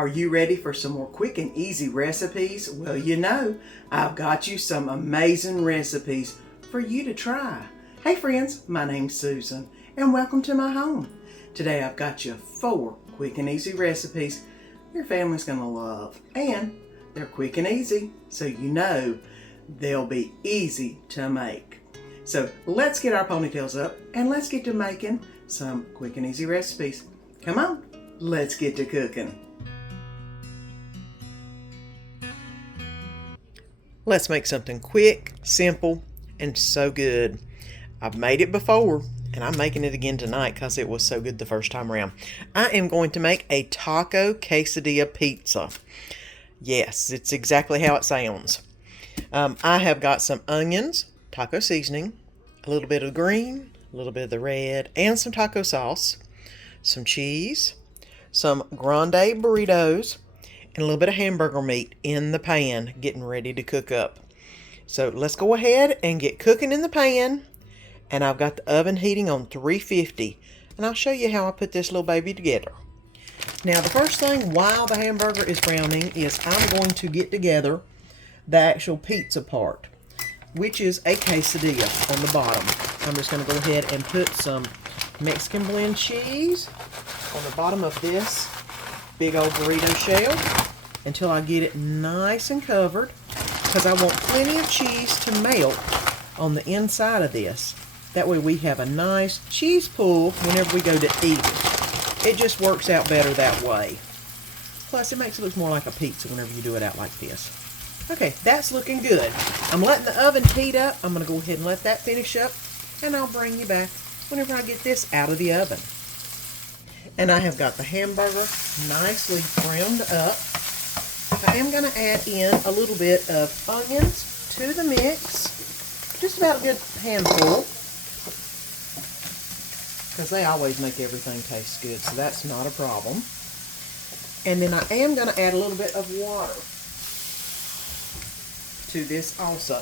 Are you ready for some more quick and easy recipes? Well, you know, I've got you some amazing recipes for you to try. Hey friends, my name's Susan and welcome to my home. Today I've got you 4 quick and easy recipes your family's gonna love. And they're quick and easy, so you know they'll be easy to make. So let's get our ponytails up and let's get to making some quick and easy recipes. Come on, let's get to cooking. Let's make something quick, simple, and so good. I've made it before, and I'm making it again tonight because it was so good the first time around. I am going to make a taco quesadilla pizza. Yes, it's exactly how it sounds. I have got some onions, taco seasoning, a little bit of green, a little bit of the red, and some taco sauce, some cheese, some grande burritos, and a little bit of hamburger meat in the pan getting ready to cook up. So let's go ahead and get cooking in the pan. And I've got the oven heating on 350. And I'll show you how I put this little baby together. Now the first thing while the hamburger is browning is I'm going to get together the actual pizza part, which is a quesadilla on the bottom. I'm just going to go ahead and put some Mexican blend cheese on the bottom of this big old burrito shell until I get it nice and covered, because I want plenty of cheese to melt on the inside of this. That way we have a nice cheese pull whenever we go to eat it. It just works out better that way. Plus it makes it look more like a pizza whenever you do it out like this. Okay, that's looking good. I'm letting the oven heat up. I'm going to go ahead and let that finish up, and I'll bring you back whenever I get this out of the oven. And I have got the hamburger nicely browned up. I am going to add in a little bit of onions to the mix. Just about a good handful, because they always make everything taste good, so that's not a problem. And then I am going to add a little bit of water to this also.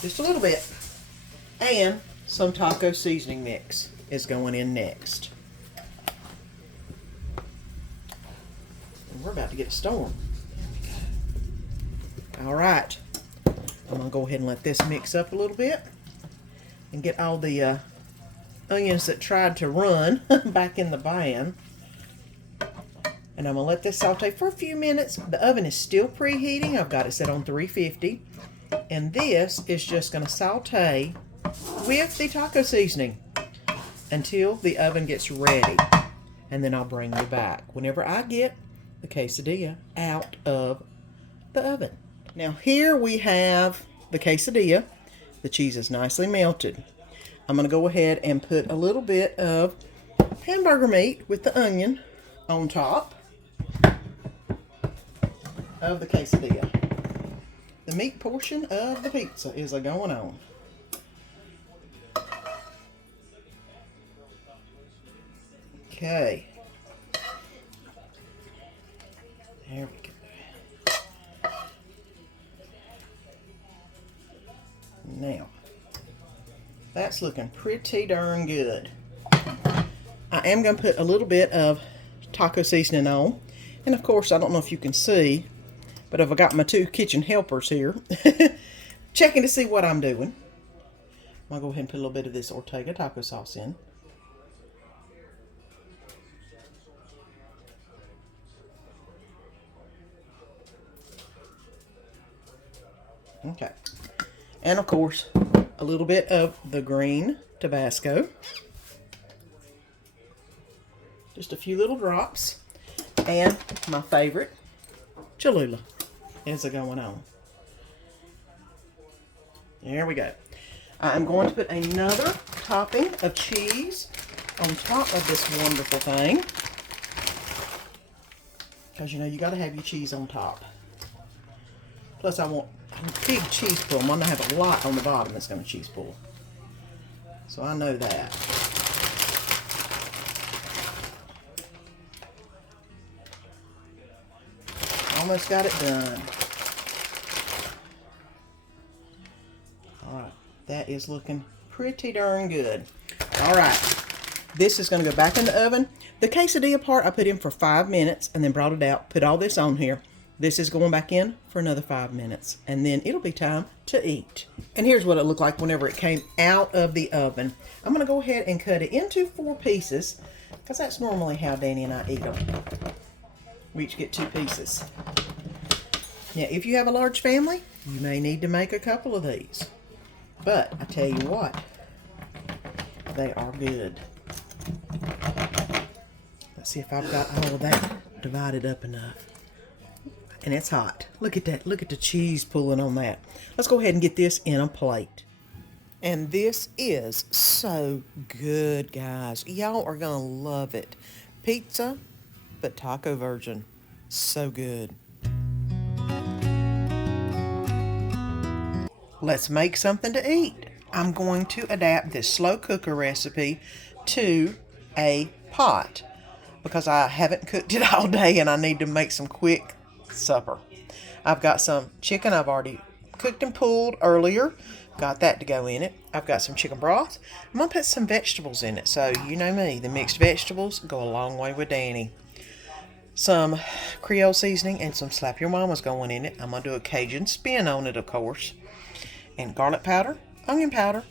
Just a little bit. And some taco seasoning mix is going in next. And we're about to get a storm. Alright. I'm going to go ahead and let this mix up a little bit and get all the onions that tried to run back in the pan. And I'm going to let this saute for a few minutes. The oven is still preheating. I've got it set on 350. And this is just going to saute with the taco seasoning until the oven gets ready. And then I'll bring you back whenever I get the quesadilla out of the oven. Now here we have the quesadilla. The cheese is nicely melted. I'm going to go ahead and put a little bit of hamburger meat with the onion on top of the quesadilla. The meat portion of the pizza is going on. Okay. There we go. Now, that's looking pretty darn good. I am going to put a little bit of taco seasoning on. And of course, I don't know if you can see, but I've got my 2 kitchen helpers here checking to see what I'm doing. I'm going to go ahead and put a little bit of this Ortega taco sauce in. Okay. And of course, a little bit of the green Tabasco. Just a few little drops. And my favorite, Cholula, is going on. There we go. I'm going to put another topping of cheese on top of this wonderful thing. Because you know you got to have your cheese on top. Plus I want a big cheese pull. I'm going to have a lot on the bottom that's going to cheese pull. So I know that. Almost got it done. Alright, that is looking pretty darn good. Alright, this is going to go back in the oven The quesadilla part I put in for 5 minutes and then brought it out, put all this on here. This is going back in for another 5 minutes, and then it'll be time to eat. And here's what it looked like whenever it came out of the oven. I'm going to go ahead and cut it into 4 pieces, because that's normally how Danny and I eat them. We each get 2 pieces. Now, if you have a large family, you may need to make a couple of these. But I tell you what, they are good. Let's see if I've got all of that divided up enough. And it's hot. Look at that. Look at the cheese pulling on that. Let's go ahead and get this in a plate. And this is so good, guys. Y'all are going to love it. Pizza, but taco version. So good. Let's make something to eat. I'm going to adapt this slow cooker recipe to a pot because I haven't cooked it all day and I need to make some quick supper. I've got some chicken I've already cooked and pulled earlier. Got that to go in it. I've got some chicken broth. I'm going to put some vegetables in it. So you know me, the mixed vegetables go a long way with Danny. Some Creole seasoning and some Slap Your Mama's going in it. I'm going to do a Cajun spin on it, of course. And garlic powder, onion powder,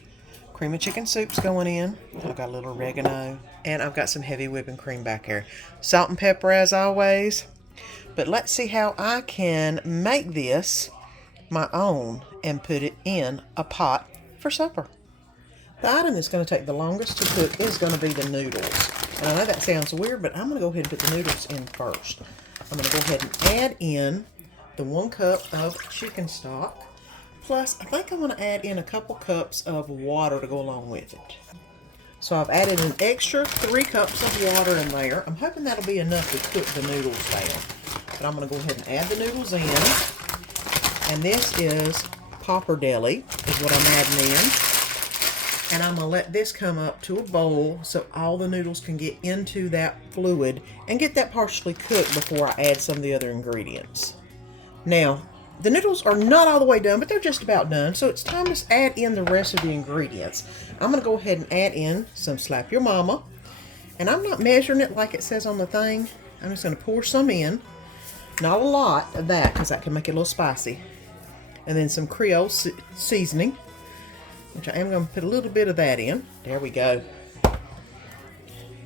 cream of chicken soup's going in. I've got a little oregano. And I've got some heavy whipping cream back here. Salt and pepper as always. But let's see how I can make this my own and put it in a pot for supper. The item that's going to take the longest to cook is going to be the noodles. And I know that sounds weird, but I'm going to go ahead and put the noodles in first. I'm going to go ahead and add in the 1 cup of chicken stock. Plus, I think I'm going to add in a couple cups of water to go along with it. So I've added an extra 3 cups of water in there. I'm hoping that'll be enough to cook the noodles down. But I'm going to go ahead and add the noodles in. And this is pappardelle is what I'm adding in. And I'm going to let this come up to a boil so all the noodles can get into that fluid and get that partially cooked before I add some of the other ingredients. Now, the noodles are not all the way done, but they're just about done. So it's time to add in the rest of the ingredients. I'm going to go ahead and add in some Slap Your Mama. And I'm not measuring it like it says on the thing. I'm just going to pour some in. Not a lot of that because that can make it a little spicy. And then some Creole seasoning, which I am going to put a little bit of that in. There we go.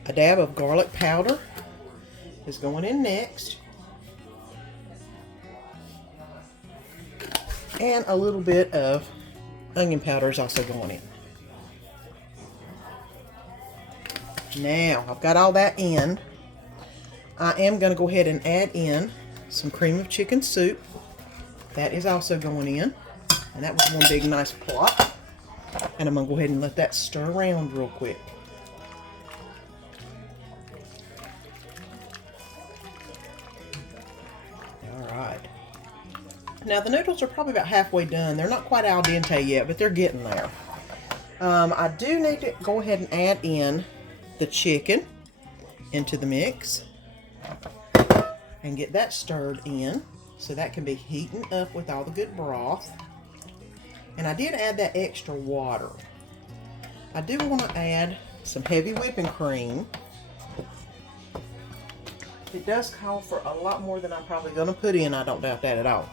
A dab of garlic powder is going in next. And a little bit of onion powder is also going in. Now, I've got all that in. I am going to go ahead and add in some cream of chicken soup. That is also going in. And that was one big nice plot. And I'm going to go ahead and let that stir around real quick. Alright. Now the noodles are probably about halfway done. They're not quite al dente yet, but they're getting there. I do need to go ahead and add in the chicken into the mix. And get that stirred in. So that can be heating up with all the good broth. And I did add that extra water. I do want to add some heavy whipping cream. It does call for a lot more than I'm probably going to put in. I don't doubt that at all.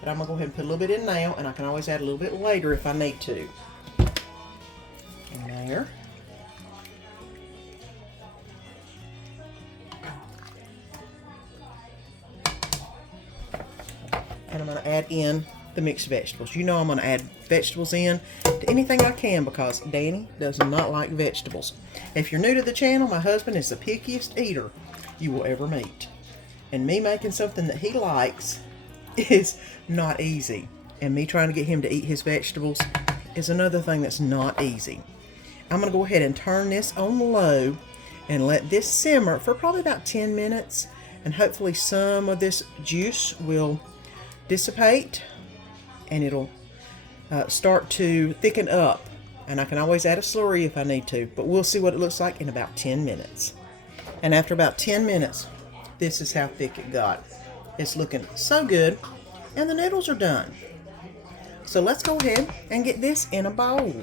But I'm going to go ahead and put a little bit in now, and I can always add a little bit later if I need to. In there. And I'm going to add in the mixed vegetables. You know I'm going to add vegetables in to anything I can because Danny does not like vegetables. If you're new to the channel, my husband is the pickiest eater you will ever meet. And me making something that he likes is not easy. And me trying to get him to eat his vegetables is another thing that's not easy. I'm going to go ahead and turn this on low and let this simmer for probably about 10 minutes. And hopefully some of this juice will dissipate and it'll start to thicken up, and I can always add a slurry if I need to, but we'll see what it looks like in about 10 minutes. And after about 10 minutes, this is how thick it got. It's looking so good, and the noodles are done. So let's go ahead and get this in a bowl.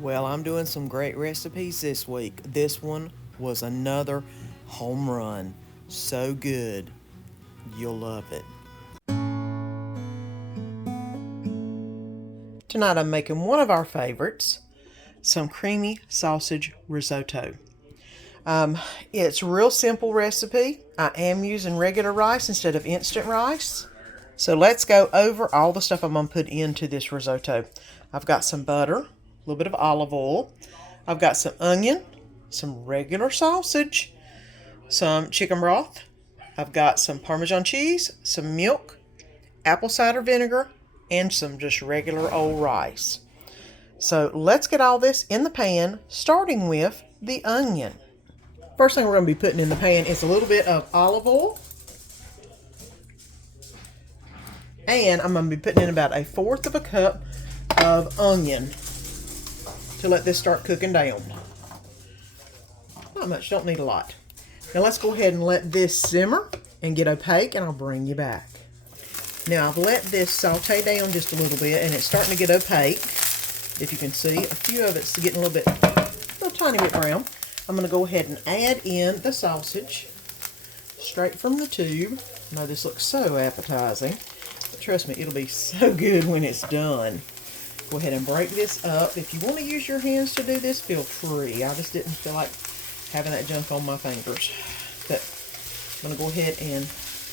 Well, I'm doing some great recipes this week. This one was another home run. So good. You'll love it. Tonight I'm making one of our favorites, some creamy sausage risotto. It's a real simple recipe. I am using regular rice instead of instant rice. So let's go over all the stuff I'm going to put into this risotto. I've got some butter, a little bit of olive oil. I've got some onion, some regular sausage, some chicken broth. I've got some Parmesan cheese, some milk, apple cider vinegar, and some just regular old rice. So let's get all this in the pan, starting with the onion. First thing we're going to be putting in the pan is a little bit of olive oil. And I'm going to be putting in about 1/4 of a cup of onion to let this start cooking down. Not much, don't need a lot. Now let's go ahead and let this simmer and get opaque, and I'll bring you back. Now I've let this saute down just a little bit, and it's starting to get opaque. If you can see, a few of it's getting a little tiny bit brown. I'm going to go ahead and add in the sausage straight from the tube. I know this looks so appetizing, but trust me, it'll be so good when it's done. Go ahead and break this up. If you want to use your hands to do this, feel free. I just didn't feel like having that junk on my fingers. But I'm going to go ahead and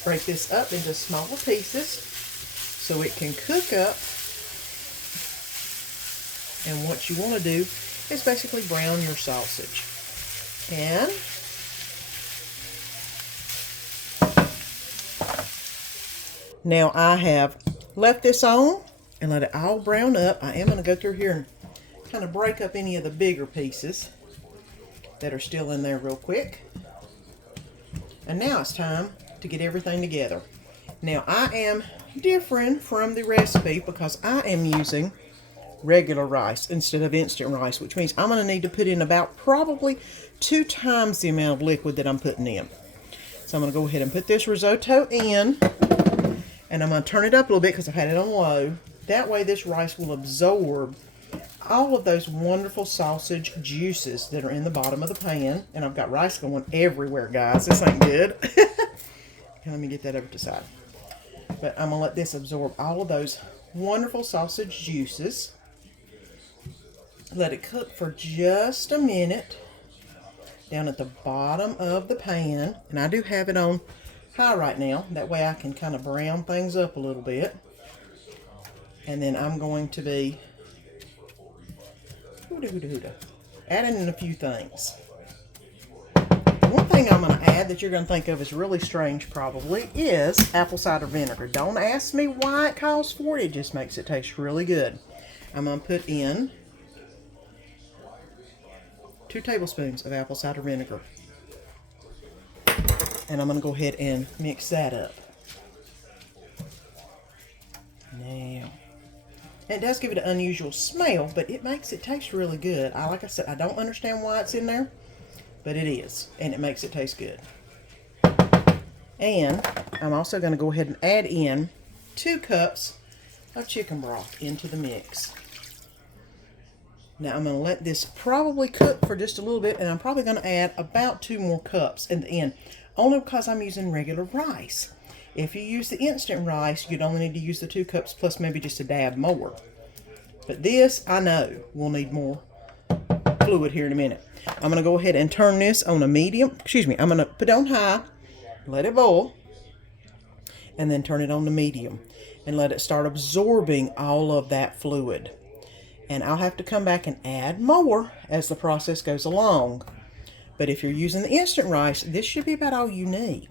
break this up into smaller pieces so it can cook up. And what you want to do is basically brown your sausage. And now I have left this on and let it all brown up. I am going to go through here and kind of break up any of the bigger pieces that are still in there real quick. And now it's time to get everything together. Now I am different from the recipe because I am using regular rice instead of instant rice, which means I'm going to need to put in about probably 2 times the amount of liquid that I'm putting in. So I'm going to go ahead and put this risotto in, and I'm going to turn it up a little bit because I've had it on low. That way this rice will absorb all of those wonderful sausage juices that are in the bottom of the pan. And I've got rice going everywhere, guys. This ain't good. Let me get that over to the side. But I'm going to let this absorb all of those wonderful sausage juices. Let it cook for just a minute down at the bottom of the pan. And I do have it on high right now. That way I can kind of brown things up a little bit. And then I'm going to be adding in a few things. One thing I'm going to add that you're going to think of as really strange probably is apple cider vinegar. Don't ask me why it calls for it. It just makes it taste really good. I'm going to put in 2 tablespoons of apple cider vinegar. And I'm going to go ahead and mix that up. Now, it does give it an unusual smell, but it makes it taste really good. Like I said, I don't understand why it's in there, but it is, and it makes it taste good. And I'm also going to go ahead and add in 2 cups of chicken broth into the mix. Now I'm going to let this probably cook for just a little bit, and I'm probably going to add about 2 more cups in the end, only because I'm using regular rice. If you use the instant rice, you'd only need to use the 2 cups plus maybe just a dab more. But this, I know, will need more fluid here in a minute. I'm going to go ahead and turn this on a medium. I'm going to put it on high, let it boil, and then turn it on to medium and let it start absorbing all of that fluid. And I'll have to come back and add more as the process goes along. But if you're using the instant rice, this should be about all you need.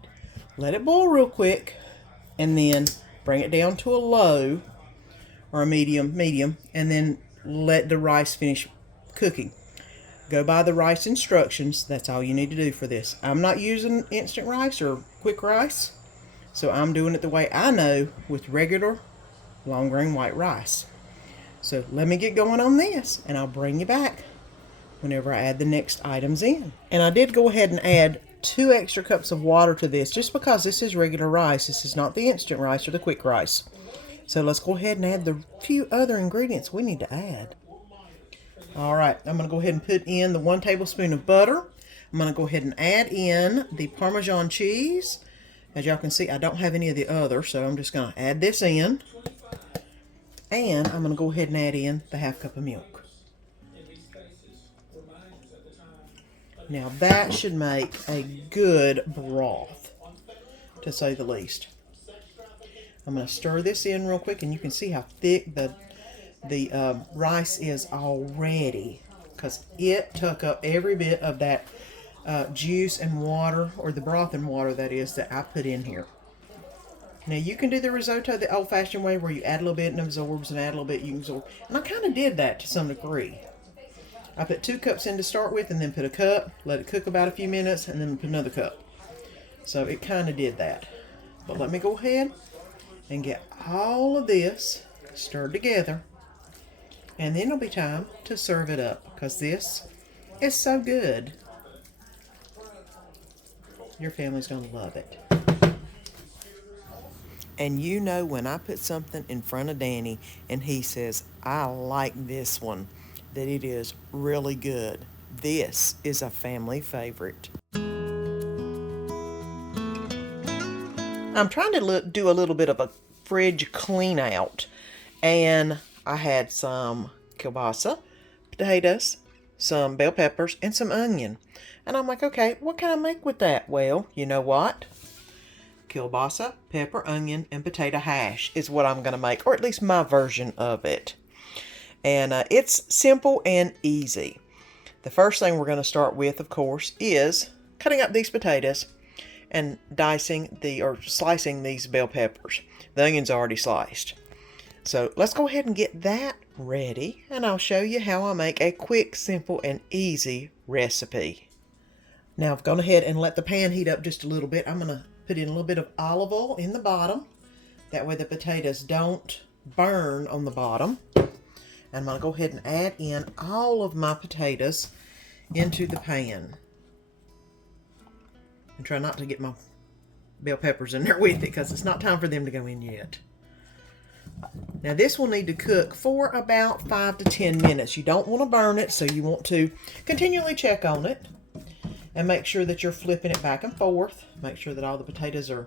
Let it boil real quick, and then bring it down to a low or a medium, and then let the rice finish cooking. Go by the rice instructions. That's all you need to do for this. I'm not using instant rice or quick rice, so I'm doing it the way I know with regular long grain white rice. So let me get going on this, and I'll bring you back whenever I add the next items in. And I did go ahead and add 2 extra cups of water to this, just because this is regular rice. This is not the instant rice or the quick rice. So let's go ahead and add the few other ingredients we need to add. All right, I'm going to go ahead and put in the 1 tablespoon of butter. I'm I'm going to go ahead and add in the Parmesan cheese. As y'all can see, I don't have any of the other, so I'm just going to add this in. And I'm going to go ahead and add in the half cup of milk. Now that should make a good broth, to say the least. I'm going to stir this in real quick, and you can see how thick the rice is already, because it took up every bit of that juice and water, or the broth and water that is, that I put in here. Now you can do the risotto the old-fashioned way, where you add a little bit and absorbs, and add a little bit, you can absorb. And I kind of did that to some degree. I put 2 cups in to start with, and then put a cup, let it cook about a few minutes, and then put another cup. So it kind of did that. But let me go ahead and get all of this stirred together, and then it'll be time to serve it up, because this is so good. Your family's going to love it. And you know, when I put something in front of Danny and he says, I like this one, that it is really good. This is a family favorite. I'm trying to do a little bit of a fridge clean out, and I had some kielbasa, potatoes, some bell peppers, and some onion. And I'm like, okay, what can I make with that? Well, you know what? Kielbasa, pepper, onion, and potato hash is what I'm going to make, or at least my version of it. And it's simple and easy. The first thing we're going to start with, of course, is cutting up these potatoes and slicing these bell peppers. The onion's already sliced. So let's go ahead and get that ready, and I'll show you how I make a quick, simple, and easy recipe. Now I've gone ahead and let the pan heat up just a little bit. I'm going to put in a little bit of olive oil in the bottom. That way the potatoes don't burn on the bottom. And I'm going to go ahead and add in all of my potatoes into the pan. And try not to get my bell peppers in there with it, because it's not time for them to go in yet. Now this will need to cook for about 5 to 10 minutes. You don't want to burn it, so you want to continually check on it. And make sure that you're flipping it back and forth. Make sure that all the potatoes are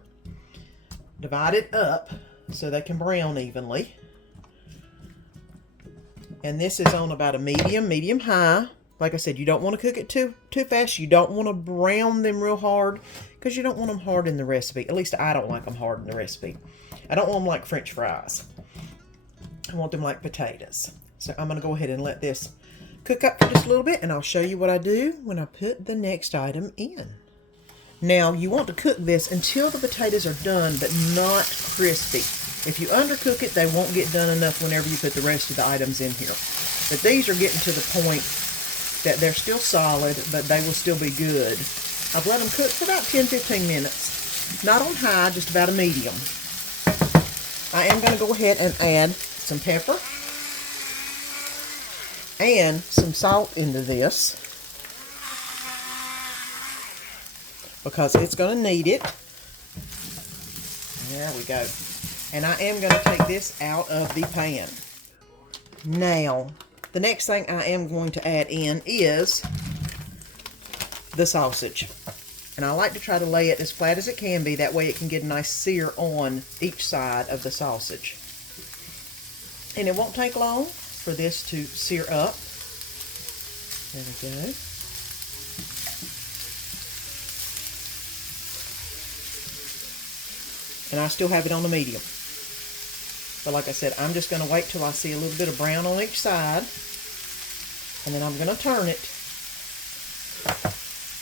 divided up so they can brown evenly. And this is on about a medium high. Like I said, you don't want to cook it too fast. You don't want to brown them real hard, because you don't want them hard in the recipe. At least I don't like them hard in the recipe. I don't want them like French fries. I want them like potatoes. So I'm going to go ahead and let this cook up for just a little bit, and I'll show you what I do when I put the next item in. Now, you want to cook this until the potatoes are done, but not crispy. If you undercook it, they won't get done enough whenever you put the rest of the items in here. But these are getting to the point that they're still solid, but they will still be good. I've let them cook for about 10-15 minutes. Not on high, just about a medium. I am going to go ahead and add some pepper and some salt into this, because it's going to need it. There we go. And I am going to take this out of the pan. Now, the next thing I am going to add in is the sausage. And I like to try to lay it as flat as it can be. That way it can get a nice sear on each side of the sausage. And it won't take long for this to sear up. There we go. And I still have it on the medium. But like I said, I'm just going to wait till I see a little bit of brown on each side. And then I'm going to turn it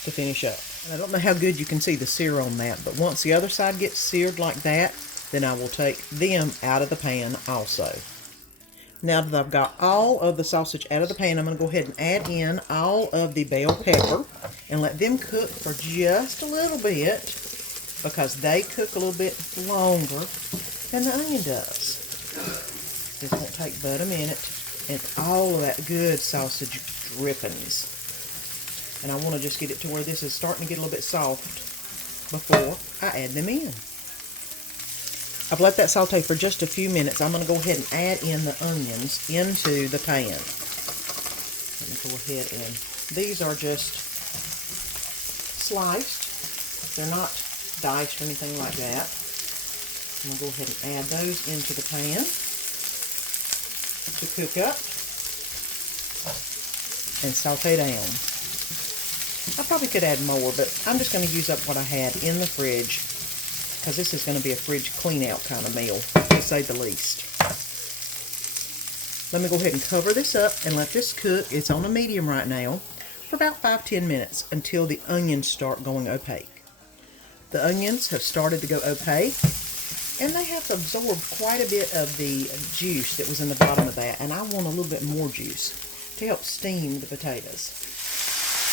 to finish up. And I don't know how good you can see the sear on that, but once the other side gets seared like that, then I will take them out of the pan also. Now that I've got all of the sausage out of the pan, I'm going to go ahead and add in all of the bell pepper and let them cook for just a little bit, because they cook a little bit longer than the onion does. This won't take but a minute, and all of that good sausage drippings. And I want to just get it to where this is starting to get a little bit soft before I add them in. I've let that saute for just a few minutes. I'm going to go ahead and add in the onions into the pan. Let me go ahead and, these are just sliced. They're not diced or anything like that. I'm going to go ahead and add those into the pan to cook up and saute down. I probably could add more, but I'm just going to use up what I had in the fridge because this is going to be a fridge clean out kind of meal, to say the least. Let me go ahead and cover this up and let this cook. It's on a medium right now for about 5-10 minutes until the onions start going opaque. The onions have started to go opaque, and they have absorbed quite a bit of the juice that was in the bottom of that, and I want a little bit more juice to help steam the potatoes.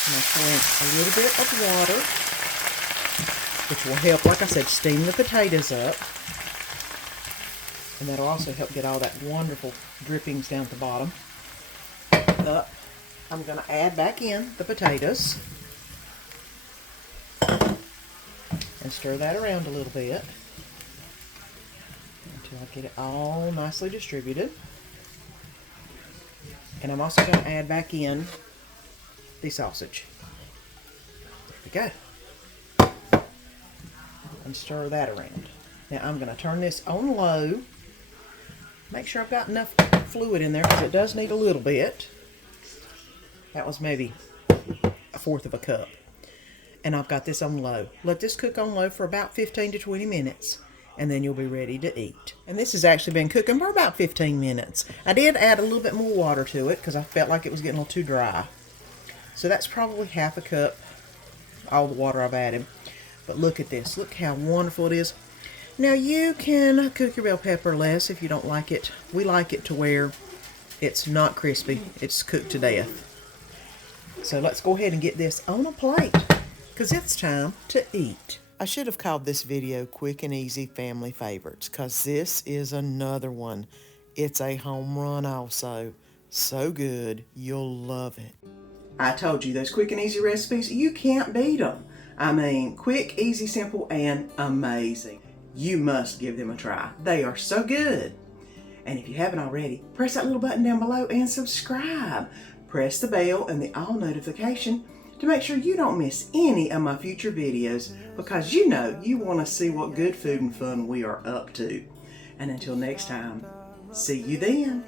I'm going to throw in a little bit of water, which will help, like I said, steam the potatoes up. And that'll also help get all that wonderful drippings down at the bottom. Up. I'm going to add back in the potatoes and stir that around a little bit until I get it all nicely distributed. And I'm also going to add back in the sausage. There we go. And stir that around. Now I'm going to turn this on low. Make sure I've got enough fluid in there because it does need a little bit. That was maybe 1/4 of a cup. And I've got this on low. Let this cook on low for about 15 to 20 minutes. And then you'll be ready to eat. And this has actually been cooking for about 15 minutes. I did add a little bit more water to it because I felt like it was getting a little too dry. So that's probably 1/2 cup, all the water I've added. But look at this. Look how wonderful it is. Now you can cook your bell pepper less if you don't like it. We like it to where it's not crispy. It's cooked to death. So let's go ahead and get this on a plate because it's time to eat. I should have called this video Quick and Easy Family Favorites because this is another one. It's a home run also. So good, you'll love it. I told you those quick and easy recipes, you can't beat them. I mean, quick, easy, simple, and amazing. You must give them a try. They are so good. And if you haven't already, press that little button down below and subscribe. Press the bell and the all notification to make sure you don't miss any of my future videos because you know you want to see what good food and fun we are up to. And until next time, see you then.